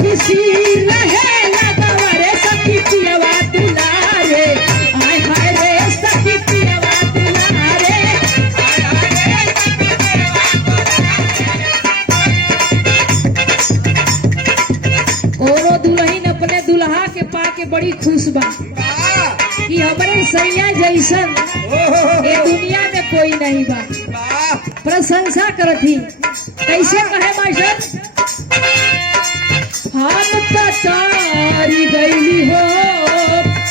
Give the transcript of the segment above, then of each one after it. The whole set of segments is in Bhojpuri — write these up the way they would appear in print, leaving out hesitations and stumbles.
खुशी रहे लगावा रे सखी पियवा दुलारे आय हाय रे सखी पियवा दुलारे आय हाय रे सखी पियवा दुलारे। ओरो दुल्हन अपने दुल्हा के पाके बड़ी खुश बा कि हमरे सैया जैसन ये दुनिया में कोई नहीं बा। प्रशंसा करथी कैसे कहे मास्टर हम तो तारी गईली हो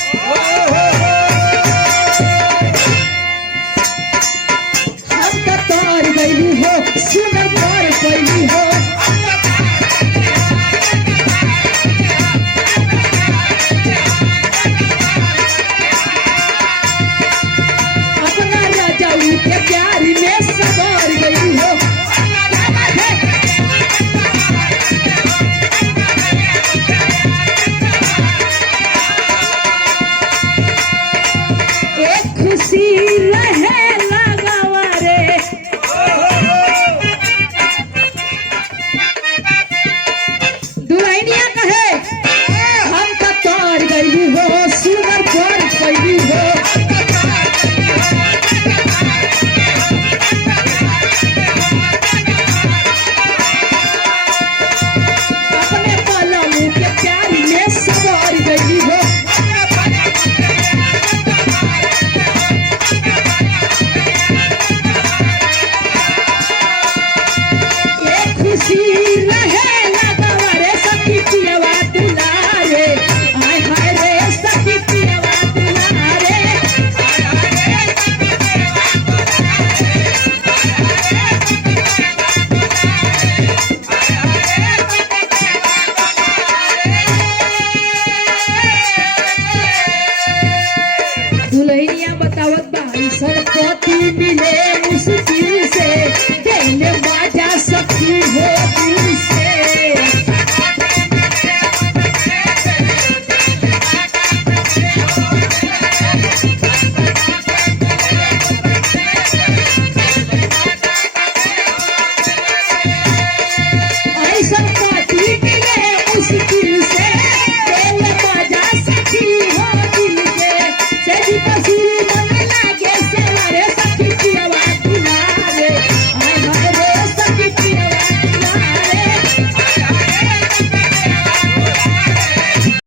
हम तो तार गईली हो सुन पर पैली हो अपना राजा के प्यारी में सवार गई हो। एक खुशी रहे लगावा रे दुल्हनिया कहे हम तो तार गई हो